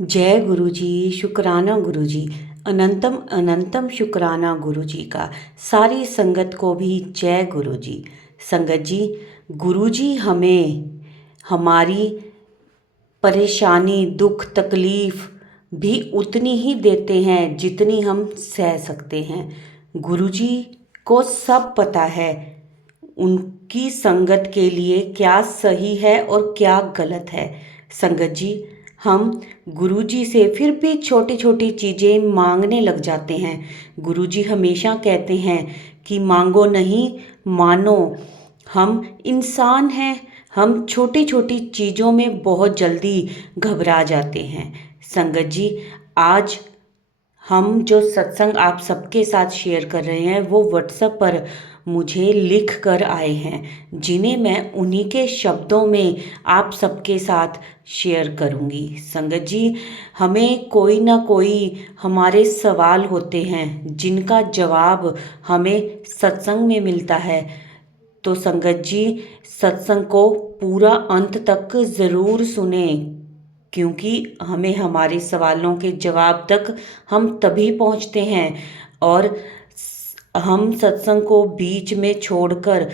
जय गुरु जी। शुक्राना गुरु जी। अनंतम अनंतम शुक्राना गुरु जी का। सारी संगत को भी जय गुरु जी। संगत जी, गुरु जी हमें हमारी परेशानी दुख तकलीफ भी उतनी ही देते हैं जितनी हम सह सकते हैं। गुरु जी को सब पता है उनकी संगत के लिए क्या सही है और क्या गलत है। संगत जी, हम गुरुजी से फिर भी छोटी छोटी चीज़ें मांगने लग जाते हैं। गुरुजी हमेशा कहते हैं कि मांगो नहीं मानो। हम इंसान हैं, हम छोटी छोटी चीज़ों में बहुत जल्दी घबरा जाते हैं। संगत जी, आज हम जो सत्संग आप सबके साथ शेयर कर रहे हैं वो व्हाट्सएप पर मुझे लिख कर आए हैं, जिन्हें मैं उन्हीं के शब्दों में आप सबके साथ शेयर करूंगी। संगत जी, हमें कोई ना कोई हमारे सवाल होते हैं जिनका जवाब हमें सत्संग में मिलता है। तो संगत जी, सत्संग को पूरा अंत तक ज़रूर सुने, क्योंकि हमें हमारे सवालों के जवाब तक हम तभी पहुंचते हैं। और हम सत्संग को बीच में छोड़कर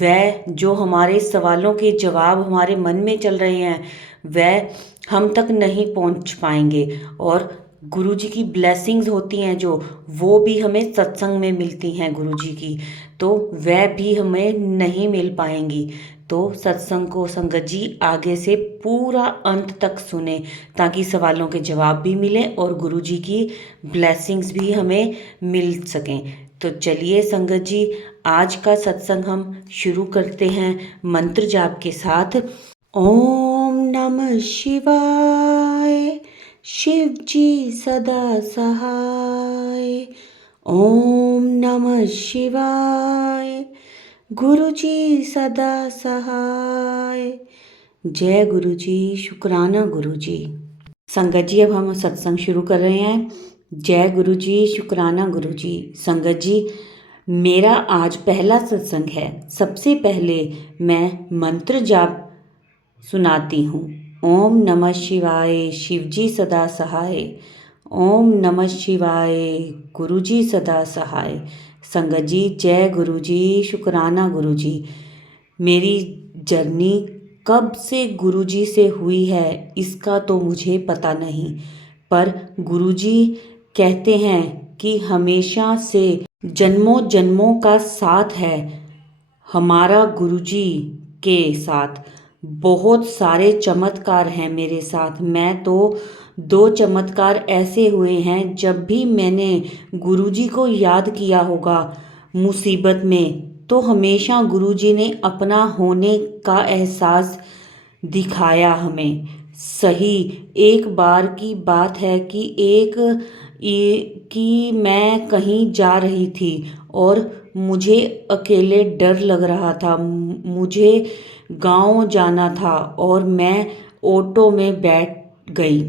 वह जो हमारे सवालों के जवाब हमारे मन में चल रहे हैं वह हम तक नहीं पहुंच पाएंगे। और गुरु जी की ब्लेसिंग्स होती हैं जो, वो भी हमें सत्संग में मिलती हैं गुरु जी की, तो वह भी हमें नहीं मिल पाएंगी। तो सत्संग को संगत जी आगे से पूरा अंत तक सुने, ताकि सवालों के जवाब भी मिले और गुरु जी की ब्लेसिंग्स भी हमें मिल सकें। तो चलिए संगत जी, आज का सत्संग हम शुरू करते हैं मंत्र जाप के साथ। ओम नमः शिवाय, शिव जी सदा सहाय। ओम नमः शिवाय, गुरु जी सदा सहाय। जय गुरु जी। शुक्राना गुरु जी। संगत जी, अब हम सत्संग शुरू कर रहे हैं। जय गुरु जी। शुक्राना गुरु जी। संगत जी, मेरा आज पहला सत्संग है। सबसे पहले मैं मंत्र जाप सुनाती हूँ। ओम नमः शिवाय, शिव जी सदा सहाय। ओम नमः शिवाय, गुरु जी सदा सहाय। संगत जी, जय गुरु जी। शुक्राना गुरु जी। मेरी जर्नी कब से गुरु जी से हुई है इसका तो मुझे पता नहीं, पर गुरु जी कहते हैं कि हमेशा से जन्मों जन्मों का साथ है हमारा गुरु जी के साथ। बहुत सारे चमत्कार हैं मेरे साथ। मैं तो 2 चमत्कार ऐसे हुए हैं, जब भी मैंने गुरुजी को याद किया होगा मुसीबत में, तो हमेशा गुरुजी ने अपना होने का एहसास दिखाया हमें। सही एक बार की बात है कि कि मैं कहीं जा रही थी और मुझे अकेले डर लग रहा था। मुझे गांव जाना था और मैं ऑटो में बैठ गई।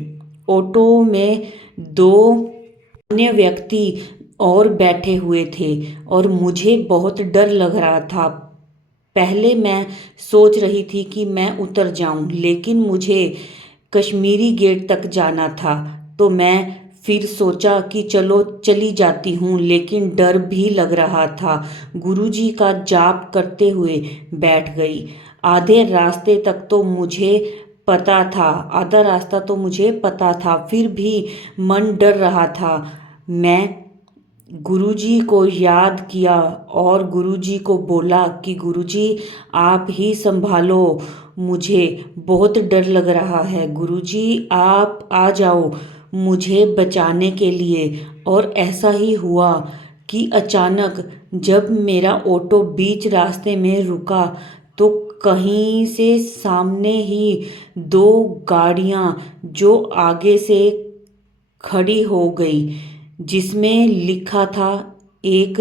ऑटो में 2 अन्य व्यक्ति और बैठे हुए थे और मुझे बहुत डर लग रहा था। पहले मैं सोच रही थी कि मैं उतर जाऊं, लेकिन मुझे कश्मीरी गेट तक जाना था। तो मैं फिर सोचा कि चलो चली जाती हूँ, लेकिन डर भी लग रहा था। गुरुजी का जाप करते हुए बैठ गई। आधे रास्ते तक तो मुझे पता था, आधा रास्ता तो मुझे पता था, फिर भी मन डर रहा था। मैं गुरुजी को याद किया और गुरुजी को बोला कि गुरुजी आप ही संभालो, मुझे बहुत डर लग रहा है। गुरुजी आप आ जाओ मुझे बचाने के लिए। और ऐसा ही हुआ कि अचानक जब मेरा ऑटो बीच रास्ते में रुका तो कहीं से सामने ही 2 गाड़ियां जो आगे से खड़ी हो गई, जिसमें लिखा था एक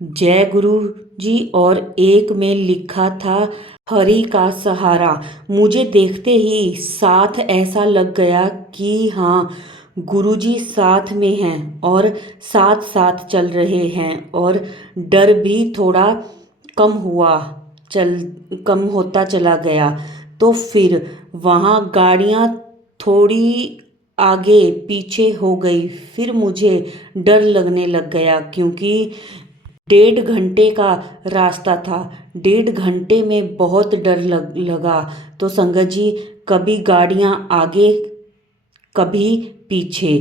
जय गुरु जी और एक में लिखा था हरि का सहारा। मुझे देखते ही साथ ऐसा लग गया कि हाँ, गुरुजी साथ में हैं और साथ साथ चल रहे हैं। और डर भी थोड़ा कम हुआ, चल कम होता चला गया। तो फिर वहाँ गाड़ियाँ थोड़ी आगे पीछे हो गई। फिर मुझे डर लगने लग गया क्योंकि 1.5 घंटे का रास्ता था। 1.5 घंटे में बहुत डर लगा। तो संगत जी, कभी गाड़ियाँ आगे कभी पीछे,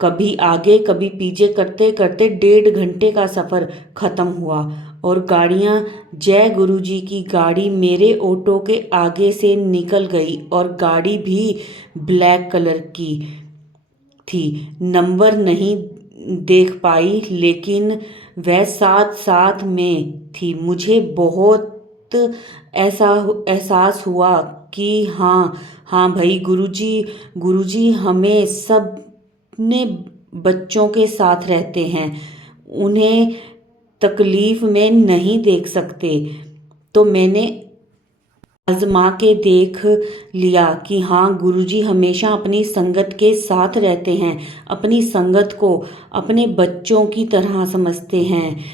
कभी आगे कभी पीछे करते करते 1.5 घंटे का सफ़र ख़त्म हुआ। और गाड़ियाँ, जय गुरुजी की गाड़ी मेरे ऑटो के आगे से निकल गई और गाड़ी भी ब्लैक कलर की थी। नंबर नहीं देख पाई लेकिन वह साथ साथ में थी। मुझे बहुत ऐसा एहसास हुआ कि हाँ हाँ भाई, गुरुजी हमें सब ने बच्चों के साथ रहते हैं, उन्हें तकलीफ़ में नहीं देख सकते। तो मैंने आज़मा के देख लिया कि हाँ, गुरुजी हमेशा अपनी संगत के साथ रहते हैं, अपनी संगत को अपने बच्चों की तरह समझते हैं,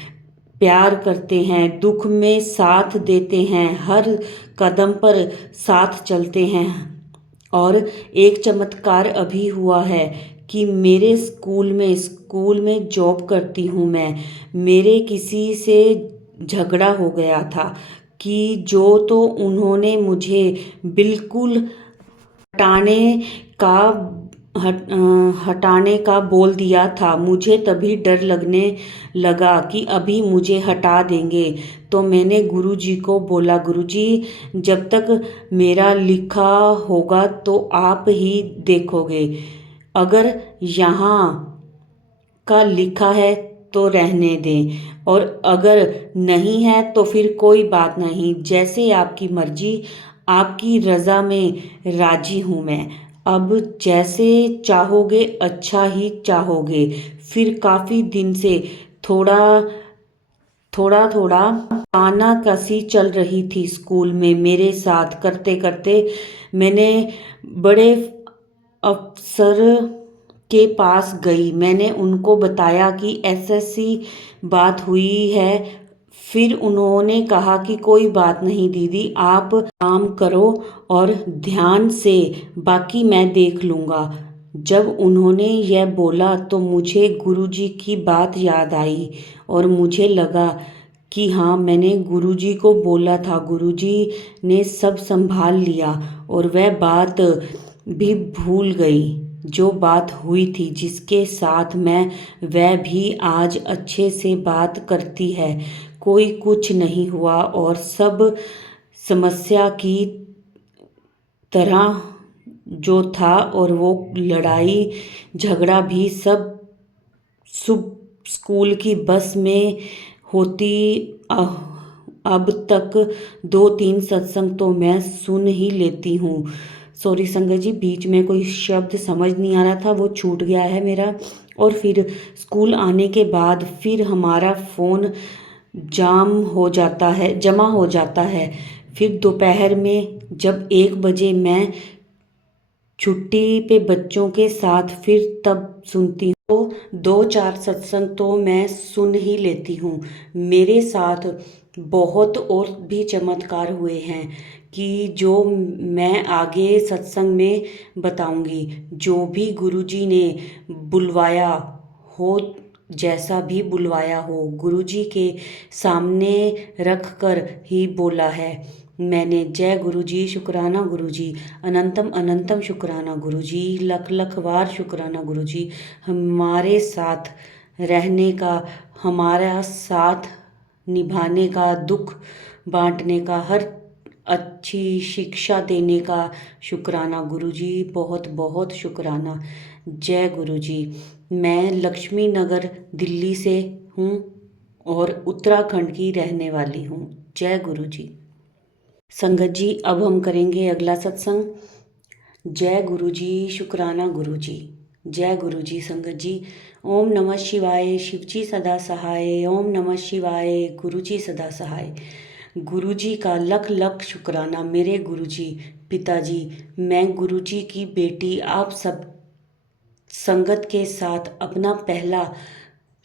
प्यार करते हैं, दुख में साथ देते हैं, हर कदम पर साथ चलते हैं। और एक चमत्कार अभी हुआ है कि मेरे स्कूल में जॉब करती हूँ मैं, मेरे किसी से झगड़ा हो गया था कि जो तो उन्होंने मुझे बिल्कुल हटाने का हटाने का बोल दिया था। मुझे तभी डर लगने लगा कि अभी मुझे हटा देंगे। तो मैंने गुरुजी को बोला, गुरुजी जब तक मेरा लिखा होगा तो आप ही देखोगे, अगर यहाँ का लिखा है तो रहने दें और अगर नहीं है तो फिर कोई बात नहीं, जैसे आपकी मर्जी, आपकी रज़ा में राजी हूँ मैं। अब जैसे चाहोगे अच्छा ही चाहोगे। फिर काफ़ी दिन से थोड़ा थोड़ा आनाकानी चल रही थी स्कूल में मेरे साथ। करते करते मैंने बड़े अफसर के पास गई। मैंने उनको बताया कि ऐसी बात हुई है। फिर उन्होंने कहा कि कोई बात नहीं दीदी, आप काम करो और ध्यान से, बाकी मैं देख लूँगा। जब उन्होंने यह बोला तो मुझे गुरुजी की बात याद आई और मुझे लगा कि हाँ, मैंने गुरुजी को बोला था, गुरुजी ने सब संभाल लिया और वह बात भी भूल गई जो बात हुई थी, जिसके साथ मैं, वह भी आज अच्छे से बात करती है। कोई कुछ नहीं हुआ और सब समस्या की तरह जो था और वो लड़ाई झगड़ा भी सब स्कूल की बस में होती। अब तक 2-3 सत्संग तो मैं सुन ही लेती हूँ। सॉरी संगत जी, बीच में कोई शब्द समझ नहीं आ रहा था, वो छूट गया है मेरा। और फिर स्कूल आने के बाद फिर हमारा फ़ोन जमा हो जाता है। फिर दोपहर में जब 1 बजे मैं छुट्टी पे बच्चों के साथ फिर तब सुनती हूँ, तो 2-4 सत्संग तो मैं सुन ही लेती हूँ। मेरे साथ बहुत और भी चमत्कार हुए हैं कि जो मैं आगे सत्संग में बताऊंगी। जो भी गुरुजी ने बुलवाया हो, जैसा भी बुलवाया हो, गुरुजी के सामने रख कर ही बोला है मैंने। जय गुरुजी, शुक्राना गुरुजी, अनंतम अनंतम शुक्राना गुरुजी, लख लख बार शुक्राना गुरुजी, हमारे साथ रहने का, हमारा साथ निभाने का, दुख बांटने का, हर अच्छी शिक्षा देने का शुक्राना गुरुजी, बहुत बहुत शुक्राना। जय गुरुजी। मैं लक्ष्मी नगर दिल्ली से हूँ और उत्तराखंड की रहने वाली हूँ। जय गुरुजी। संगत जी, अब हम करेंगे अगला सत्संग। जय गुरुजी, शुक्राना गुरुजी। जय गुरुजी। संगत जी, ओम नमः शिवाय, शिवजी सदा सहाय। ओम नमः शिवाय, गुरुजी सदा सहाय। गुरुजी का लख लख शुक्राना। मेरे गुरुजी पिताजी, मैं गुरुजी की बेटी आप सब संगत के साथ अपना पहला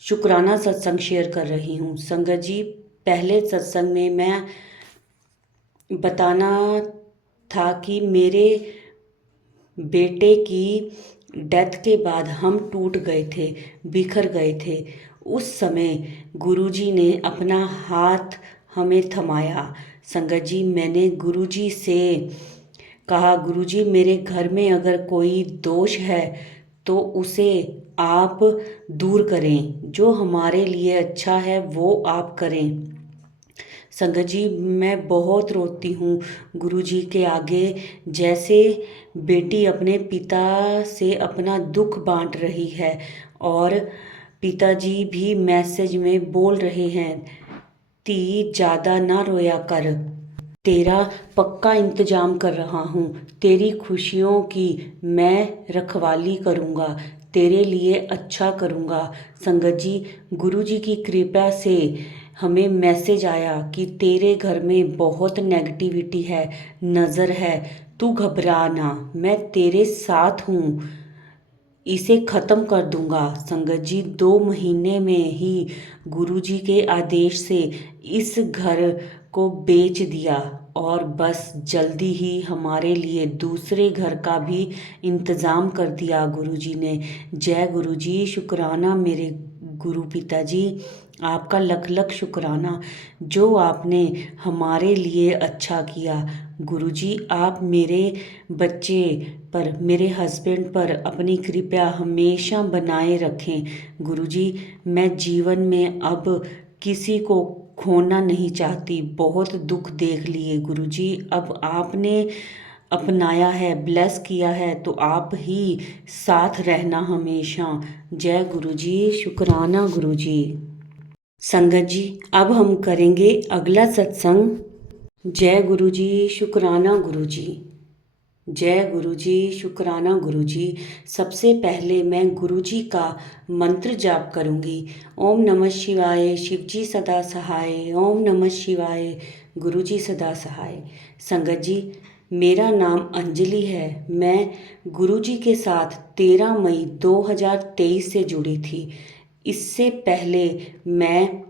शुक्राना सत्संग शेयर कर रही हूँ। संगत जी, पहले सत्संग में मैं बताना था कि मेरे बेटे की डेथ के बाद हम टूट गए थे, बिखर गए थे। उस समय गुरुजी ने अपना हाथ हमें थमाया। संगत जी, मैंने गुरुजी से कहा, गुरुजी मेरे घर में अगर कोई दोष है तो उसे आप दूर करें, जो हमारे लिए अच्छा है वो आप करें। संगत जी, मैं बहुत रोती हूँ गुरुजी के आगे, जैसे बेटी अपने पिता से अपना दुख बांट रही है। और पिताजी भी मैसेज में बोल रहे हैं, ती ज़्यादा ना रोया कर, तेरा पक्का इंतजाम कर रहा हूँ, तेरी खुशियों की मैं रखवाली करूँगा, तेरे लिए अच्छा करूँगा। संगत जी, गुरुजी की कृपा से हमें मैसेज आया कि तेरे घर में बहुत नेगेटिविटी है, नज़र है, तू घबरा ना, मैं तेरे साथ हूँ, इसे ख़त्म कर दूंगा। संगत जी, 2 महीने में ही गुरुजी के आदेश से इस घर को बेच दिया और बस जल्दी ही हमारे लिए दूसरे घर का भी इंतज़ाम कर दिया गुरुजी ने। जय गुरुजी, शुक्राना मेरे गुरु पिताजी, आपका लख लख शुक्राना, जो आपने हमारे लिए अच्छा किया। गुरुजी, आप मेरे बच्चे पर, मेरे हस्बैंड पर अपनी कृपा हमेशा बनाए रखें। गुरुजी, मैं जीवन में अब किसी को खोना नहीं चाहती, बहुत दुख देख लिए गुरुजी, अब आपने अपनाया है, ब्लेस किया है, तो आप ही साथ रहना हमेशा। जय गुरुजी, शुक्राना गुरुजी। संगत जी, अब हम करेंगे अगला सत्संग। जय गुरुजी, शुक्राना गुरुजी। जय गुरुजी, शुक्राना गुरुजी। सबसे पहले मैं गुरुजी का मंत्र जाप करूंगी। ओम नमः शिवाय, शिवजी सदा सहाय। ओम नमः शिवाय, गुरुजी सदा सहाय। संगत जी, मेरा नाम अंजलि है। मैं गुरुजी के साथ 13 मई 2023 से जुड़ी थी। इससे पहले मैं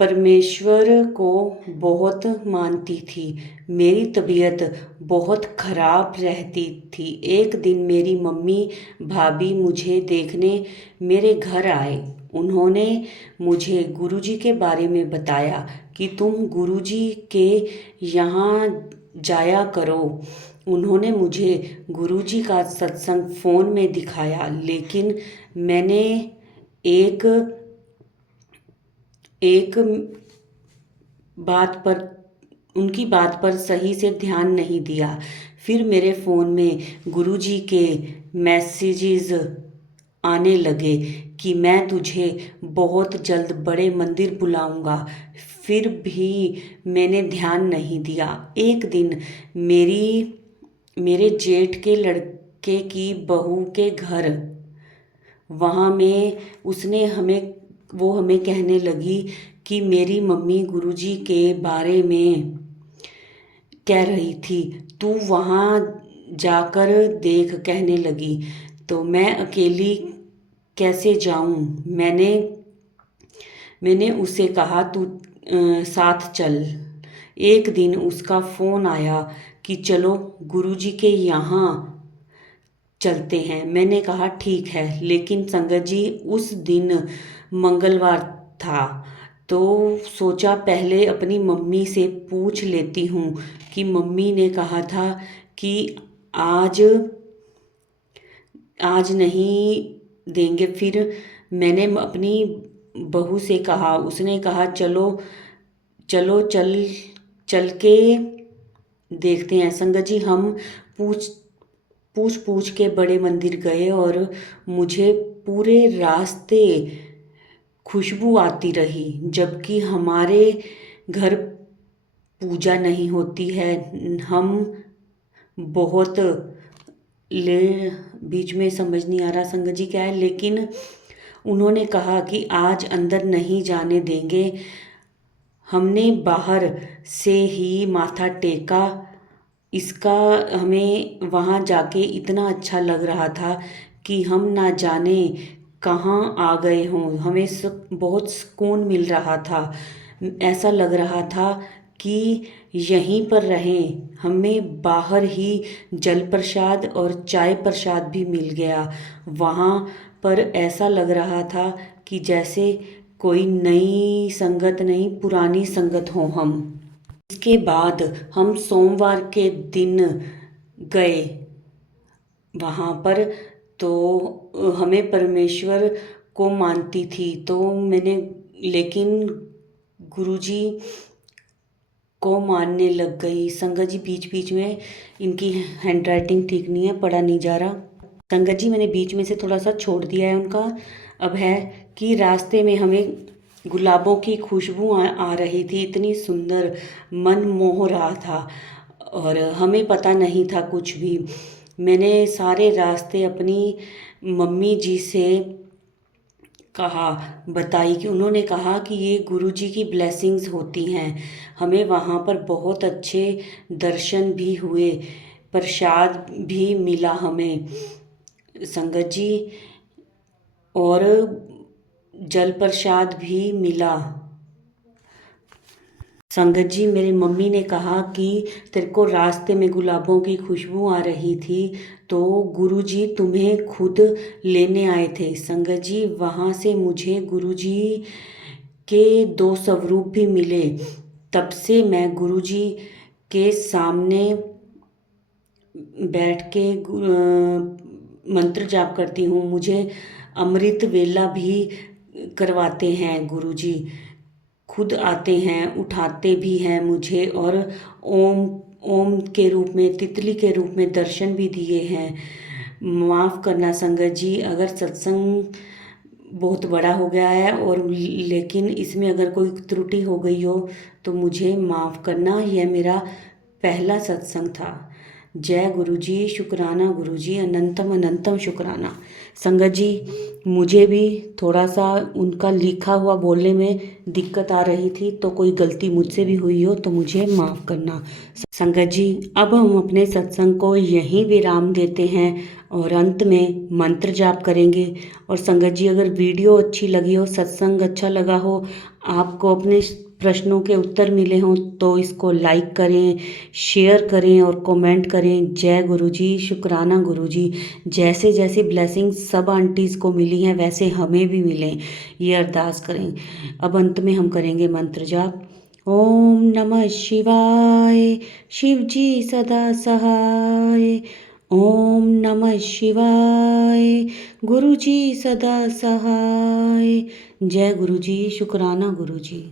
परमेश्वर को बहुत मानती थी। मेरी तबीयत बहुत ख़राब रहती थी। एक दिन मेरी मम्मी भाभी मुझे देखने मेरे घर आए। उन्होंने मुझे गुरुजी के बारे में बताया कि तुम गुरुजी के यहाँ जाया करो। उन्होंने मुझे गुरुजी का सत्संग फ़ोन में दिखाया, लेकिन मैंने एक एक बात पर उनकी बात पर सही से ध्यान नहीं दिया। फिर मेरे फ़ोन में गुरुजी के मैसेजेस आने लगे कि मैं तुझे बहुत जल्द बड़े मंदिर बुलाऊंगा। फिर भी मैंने ध्यान नहीं दिया। एक दिन मेरे जेठ के लड़के की बहू के घर, वहाँ में वो हमें कहने लगी कि मेरी मम्मी गुरुजी के बारे में कह रही थी, तू वहाँ जाकर देख, कहने लगी। तो मैं अकेली कैसे जाऊँ? मैंने उसे कहा, तू साथ चल। एक दिन उसका फ़ोन आया कि चलो गुरुजी के यहाँ चलते हैं। मैंने कहा ठीक है, लेकिन संगत जी उस दिन मंगलवार था, तो सोचा पहले अपनी मम्मी से पूछ लेती हूँ कि मम्मी ने कहा था कि आज आज नहीं देंगे। फिर मैंने अपनी बहू से कहा, उसने कहा चलो चलो चल के देखते हैं। संगत जी, हम पूछ पूछ पूछ के बड़े मंदिर गए और मुझे पूरे रास्ते खुशबू आती रही, जबकि हमारे घर पूजा नहीं होती है। हम बहुत ले बीच में समझ नहीं आ रहा संगत जी क्या है, लेकिन उन्होंने कहा कि आज अंदर नहीं जाने देंगे। हमने बाहर से ही माथा टेका। इसका हमें वहाँ जाके इतना अच्छा लग रहा था कि हम ना जाने कहाँ आ गए हों। हमें बहुत सुकून मिल रहा था। ऐसा लग रहा था कि यहीं पर रहें। हमें बाहर ही जल प्रसाद और चाय प्रसाद भी मिल गया। वहाँ पर ऐसा लग रहा था कि जैसे कोई नई संगत नहीं, पुरानी संगत हो हम। इसके बाद हम सोमवार के दिन गए वहाँ पर। तो हमें परमेश्वर को मानती थी, तो मैंने, लेकिन गुरुजी को मानने लग गई। संगत जी बीच बीच में, इनकी हैंड राइटिंग ठीक नहीं है, पढ़ा नहीं जा रहा। संगत जी मैंने बीच में से थोड़ा सा छोड़ दिया है उनका। अब है कि रास्ते में हमें गुलाबों की खुशबू आ रही थी, इतनी सुंदर, मन मोह रहा था और हमें पता नहीं था कुछ भी। मैंने सारे रास्ते अपनी मम्मी जी से कहा, बताई कि उन्होंने कहा कि ये गुरुजी की ब्लेसिंग्स होती हैं। हमें वहाँ पर बहुत अच्छे दर्शन भी हुए, प्रसाद भी मिला हमें संगत जी, और जल प्रसाद भी मिला। संगत जी मेरी मम्मी ने कहा कि तेरे को रास्ते में गुलाबों की खुशबू आ रही थी, तो गुरुजी तुम्हें खुद लेने आए थे। संगत जी वहाँ से मुझे गुरुजी के 2 स्वरूप भी मिले। तब से मैं गुरुजी के सामने बैठ के मंत्र जाप करती हूँ। मुझे अमृत वेला भी करवाते हैं गुरुजी, खुद आते हैं, उठाते भी हैं मुझे, और ओम ओम के रूप में, तितली के रूप में दर्शन भी दिए हैं। माफ़ करना संगत जी अगर सत्संग बहुत बड़ा हो गया है, और लेकिन इसमें अगर कोई त्रुटि हो गई हो तो मुझे माफ़ करना। यह मेरा पहला सत्संग था। जय गुरुजी, शुक्राना गुरुजी, अनंतम अनंतम शुक्राना। संगत जी मुझे भी थोड़ा सा उनका लिखा हुआ बोलने में दिक्कत आ रही थी, तो कोई गलती मुझसे भी हुई हो तो मुझे माफ़ करना। संगत जी अब हम अपने सत्संग को यहीं विराम देते हैं और अंत में मंत्र जाप करेंगे। और संगत जी अगर वीडियो अच्छी लगी हो, सत्संग अच्छा लगा हो, आपको अपने प्रश्नों के उत्तर मिले हों, तो इसको लाइक करें, शेयर करें और कमेंट करें। जय गुरुजी, शुक्राना गुरुजी। जैसे जैसे ब्लेसिंग्स सब आंटीज़ को मिली हैं वैसे हमें भी मिलें, ये अरदास करें। अब अंत में हम करेंगे मंत्र जाप। ओम नमः शिवाय, शिव जी सदा सहाय। ओम नमः शिवाय, गुरुजी सदा सहाय। जय गुरुजी, शुक्राना गुरुजी।